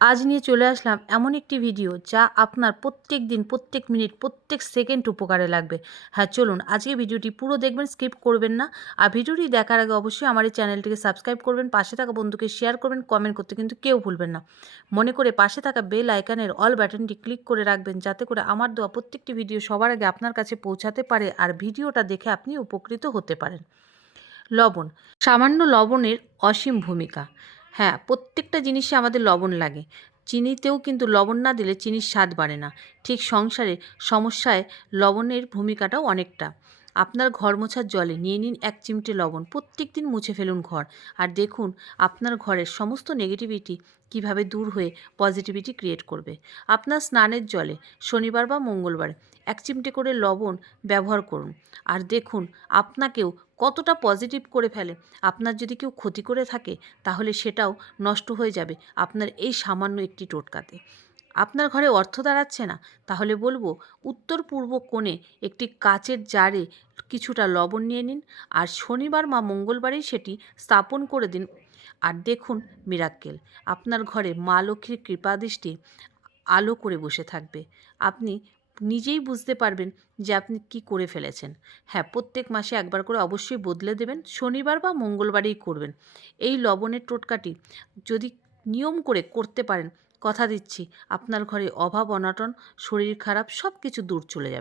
আজ নিয়ে চলে আসলাম এমন একটি ভিডিও যা আপনার প্রত্যেক দিন, প্রত্যেক মিনিট, প্রত্যেক সেকেন্ড উপকারে লাগবে। হ্যাঁ, চলুন আজকে ভিডিওটি পুরো দেখবেন, স্কিপ করবেন না। আর ভিডিওটি দেখার আগে অবশ্যই আমার এই চ্যানেলটিকে সাবস্ক্রাইব করবেন, পাশে থাকা বন্ধুকে শেয়ার করবেন, কমেন্ট করতে কিন্তু কেউ ভুলবেন না। মনে করে পাশে থাকা বেল আইকনের অল বাটনটি ক্লিক করে রাখবেন, যাতে করে আমার দেওয়া প্রত্যেকটি ভিডিও সবার আগে আপনার কাছে পৌঁছাতে পারে আর ভিডিওটা দেখে আপনি উপকৃত হতে পারেন। লবণ, সামান্য লবণের অসীম ভূমিকা। হ্যাঁ, প্রত্যেকটা জিনিসে আমাদের লবণ লাগে। চিনিতেও কিন্তু লবণ না দিলে চিনির স্বাদ বাড়ে না। ঠিক সংসারে সমস্যায় লবণের ভূমিকাটাও অনেকটা। আপনার ঘর মোছার জলে নিয়ে নিন 1 চিমটে লবণ, প্রত্যেক দিন মুছে ফেলুন ঘর। আর দেখুন আপনার ঘরের সমস্ত নেগেটিভিটি কিভাবে দূর হয়ে পজিটিভিটি ক্রিয়েট করবে। আপনার স্নানের জলে শনিবার বা মঙ্গলবার 1 চিমটে করে লবণ ব্যবহার করুন। আর দেখুন আপনাকেও কতটা পজিটিভ করে ফেলে। আপনার যদি কেউ ক্ষতি করে থাকে তাহলে সেটাও নষ্ট হয়ে যাবে আপনার এই সামান্য একটি টোটকাতে। আপনার ঘরে অর্থ দাঁড়াচ্ছে না, তাহলে বলবো উত্তর পূর্ব কোণে একটি কাচের জারে কিছুটা লবণ নিয়ে নিন আর শনিবার বা মঙ্গলবারেই সেটি স্থাপন করে দিন। আর দেখুন মিরাক্কেল, আপনার ঘরে মা লক্ষ্মীর কৃপাদৃষ্টি আলো করে বসে থাকবে। আপনি নিজেই বুঝতে পারবেন যে আপনি কি করে ফেলেছেন। হ্যাঁ, প্রত্যেক মাসে একবার করে অবশ্যই বদলে দেবেন, শনিবার বা মঙ্গলবারেই করবেন। এই লবণের টোটকাটি যদি নিয়ম করে করতে পারেন, কথা দিচ্ছি আপনার ঘরে অভাব অনটন, শরীর খারাপ সব কিছু দূর চলে যাবে।